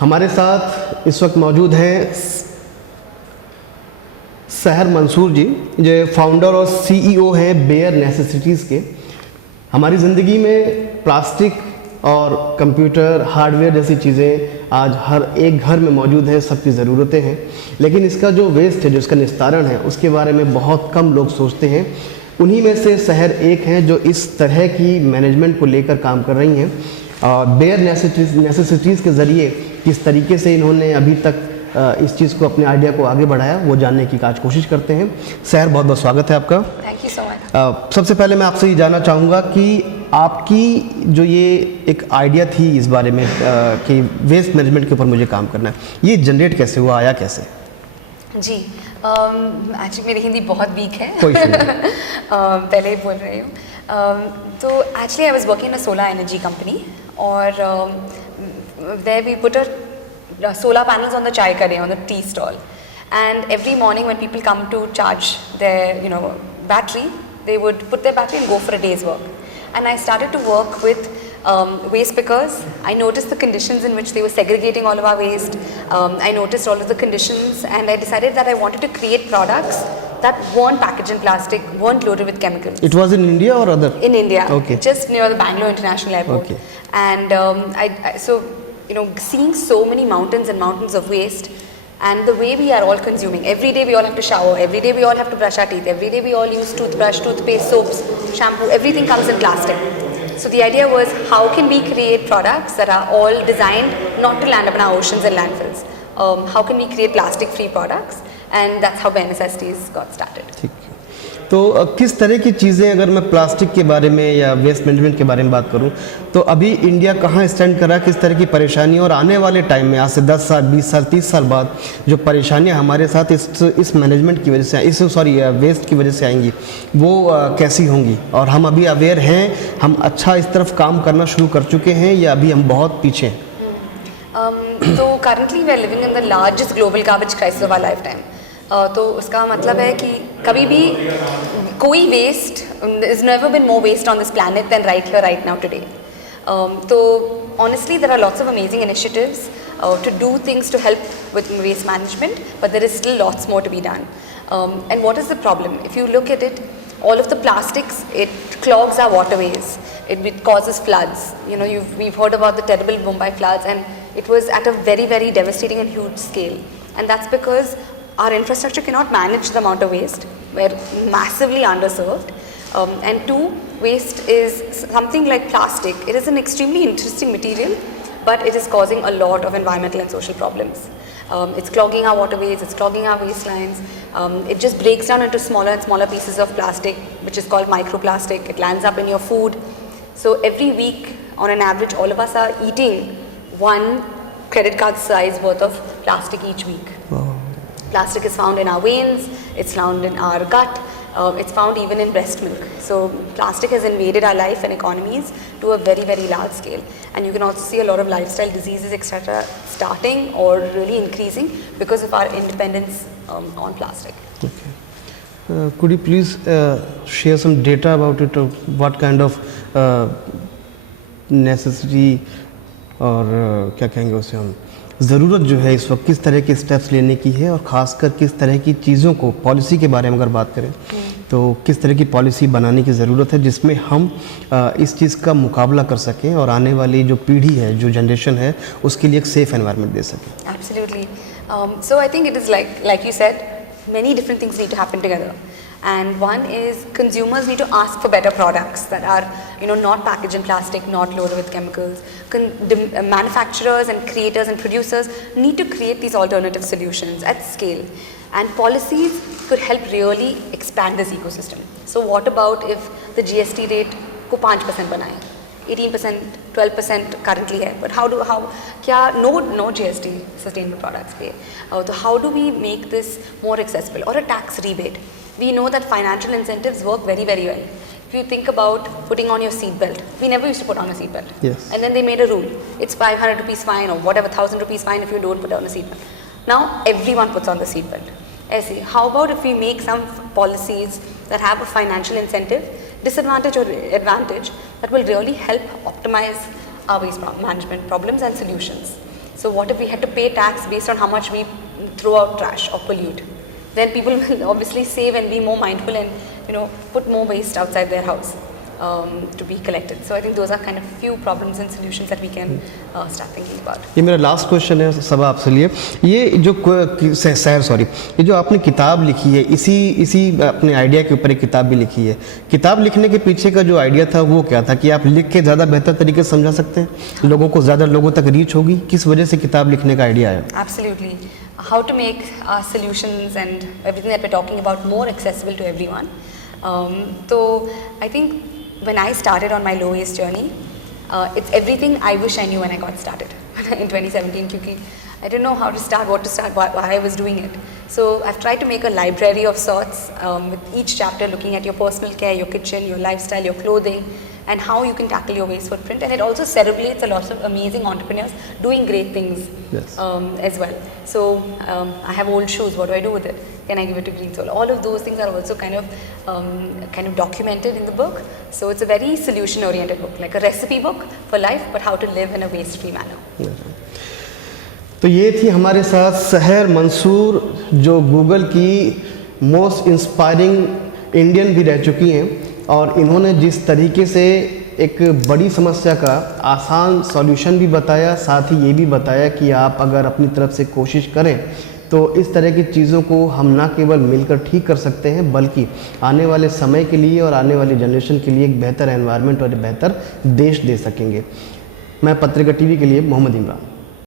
हमारे साथ इस वक्त मौजूद हैं सहर मंसूर जी, जो फाउंडर और सीईओ हैं बेयर नेसेसिटीज़ के। हमारी ज़िंदगी में प्लास्टिक और कंप्यूटर, हार्डवेयर जैसी चीज़ें आज हर एक घर में मौजूद हैं, सबकी ज़रूरतें हैं, लेकिन इसका जो वेस्ट है, जो इसका निस्तारण है, उसके बारे में बहुत कम लोग सोचते हैं। उन्हीं में से सहर एक हैं जो इस तरह की मैनेजमेंट को लेकर काम कर रही हैं। बेयर नेसेसिटीज़ के ज़रिए किस तरीके से इन्होंने अभी तक इस चीज़ को, अपने आइडिया को आगे बढ़ाया, वो जानने की आज कोशिश करते हैं। सहर, बहुत बहुत स्वागत है आपका। Thank you so much. सबसे पहले मैं आपसे ये जानना चाहूँगा कि आपकी जो ये एक आइडिया थी इस बारे में कि वेस्ट मैनेजमेंट के ऊपर मुझे काम करना है, ये जनरेट कैसे हुआ, आया कैसे? जी, एक्चुअली मेरी हिंदी बहुत वीक है। कोई पहले ही बोल रही हूँ। तो actually I was working in a solar energy company, और there we put solar panels on the chai kadai, on the tea stall, and every morning when people come to charge their battery, they would put their battery and go for a day's work. And I started to work with waste pickers. I noticed the conditions in which they were segregating all of our waste. I noticed all of the conditions, and I decided that I wanted to create products that weren't packaged in plastic, weren't loaded with chemicals. It was in India or other? In India, okay. Just near the Bangalore International Airport. Okay. And so seeing so many mountains and mountains of waste, and the way we are all consuming. Every day we all have to shower, every day we all have to brush our teeth, every day we all use toothbrush, toothpaste, soaps, shampoo, everything comes in plastic. So the idea was, how can we create products that are all designed not to land up in our oceans and landfills? How can we create plastic-free products? And that's how Bare Necessities got started. ठीक है। तो किस तरह की चीज़ें, अगर मैं plastic के बारे में या वेस्ट मैनेजमेंट के बारे में बात करूं, तो अभी इंडिया कहाँ स्टैंड कर रहा है, किस तरह की परेशानियां, और आने वाले टाइम में, आज से 10 साल, 20 साल, 30 साल बाद जो परेशानियां हमारे साथ इस मैनेजमेंट की वजह से, वेस्ट की वजह से आएंगी, वो कैसी होंगी? और हम अभी अवेयर हैं, हम अच्छा इस तरफ काम करना शुरू कर चुके हैं, या अभी हम बहुत पीछे हैं? तो currently we are living in the largest global garbage crisis of our lifetime. तो उसका मतलब है कि कभी भी कोई waste, is never been more waste on this planet than right here right now today. तो honestly there are lots of amazing initiatives to do things to help with waste management, but there is still lots more to be done. And what is the problem? If you look at it, all of the plastics, it clogs our waterways. It causes floods. We've heard about the terrible Mumbai floods, and it was at a very, very devastating and huge scale. And that's because our infrastructure cannot manage the amount of waste. We're massively underserved. And two, waste is something like plastic. It is an extremely interesting material, but it is causing a lot of environmental and social problems. It's clogging our waterways, it's clogging our waistlines. It just breaks down into smaller and smaller pieces of plastic, which is called microplastic. It lands up in your food. So every week, on an average, all of us are eating one credit card size worth of plastic each week. Wow. Plastic is found in our veins, it's found in our gut, it's found even in breast milk. So plastic has invaded our life and economies to a very, very large scale. And you can also see a lot of lifestyle diseases, etc. starting or really increasing because of our independence on plastic. Okay. Could you please share some data about it, of what kind of necessity, और क्या कहेंगे उसे हम, ज़रूरत जो है इस वक्त किस तरह के स्टेप्स लेने की है, और ख़ासकर किस तरह की चीज़ों को, पॉलिसी के बारे में अगर बात करें तो किस तरह की पॉलिसी बनाने की ज़रूरत है जिसमें हम इस चीज़ का मुकाबला कर सकें और आने वाली जो पीढ़ी है, जो जनरेशन है, उसके लिए एक सेफ़ एनवायरनमेंट दे सकें? Absolutely. So I think it is like you said, many different things need to happen together. And one is, consumers need to ask for better products that are not packaged in plastic, not loaded with chemicals. Manufacturers and creators and producers need to create these alternative solutions at scale, and policies could help really expand this ecosystem. So what about if the GST rate को 5% बनाए? 18%, 12% currently है, but क्या no GST sustainable products पे? So how do we make this more accessible? Or a tax rebate? We know that financial incentives work very, very well. If you think about putting on your seat belt, we never used to put on a seat belt. Yes. And then they made a rule. It's 500 rupees fine, or whatever, 1,000 rupees fine if you don't put on a seat belt. Now everyone puts on the seat belt. How about if we make some policies that have a financial incentive, disadvantage or advantage, that will really help optimize our waste management problems and solutions. So what if we had to pay tax based on how much we throw out trash or pollute? Then people will obviously save and be more mindful and put more waste outside their house to be collected. So I think those are kind of few problems and solutions that we can start thinking about. ये मेरा last question है सब आपसे लिए, ये जो ये जो आपने किताब लिखी है, इसी अपने आइडिया के ऊपर एक किताब भी लिखी है। किताब लिखने के पीछे का जो आइडिया था वो क्या था कि आप लिख के ज़्यादा बेहतर तरीके से समझा सकते हैं, लोगों को ज़्यादा लोगों तक रीच होगी, किस वजह से किताब लिखने का आइडिया आया? Absolutely. How to make our solutions and everything that we're talking about more accessible to everyone. So I think when I started on my low waste journey, it's everything I wish I knew when I got started in 2017, because I didn't know how to start, what to start, why I was doing it. So I've tried to make a library of sorts, with each chapter looking at your personal care, your kitchen, your lifestyle, your clothing, and how you can tackle your waste footprint. And it also celebrates a lot of amazing entrepreneurs doing great things. Yes. As well. So I have old shoes, what do I do with it? Can I give it to Green Soul? All of those things are also kind of documented in the book. So it's a very solution oriented book, like a recipe book for life, but how to live in a waste free manner. Yes. तो ये थी हमारे साथ सहर मंसूर, जो Google की most inspiring Indian भी रह चुकी हैं, और इन्होंने जिस तरीके से एक बड़ी समस्या का आसान सॉल्यूशन भी बताया, साथ ही ये भी बताया कि आप अगर अपनी तरफ से कोशिश करें तो इस तरह की चीज़ों को हम ना केवल मिलकर ठीक कर सकते हैं, बल्कि आने वाले समय के लिए और आने वाली जनरेशन के लिए एक बेहतर एनवायरनमेंट और एक बेहतर देश दे सकेंगे। मैं पत्रिका टीवी के लिए मोहम्मद इमरान।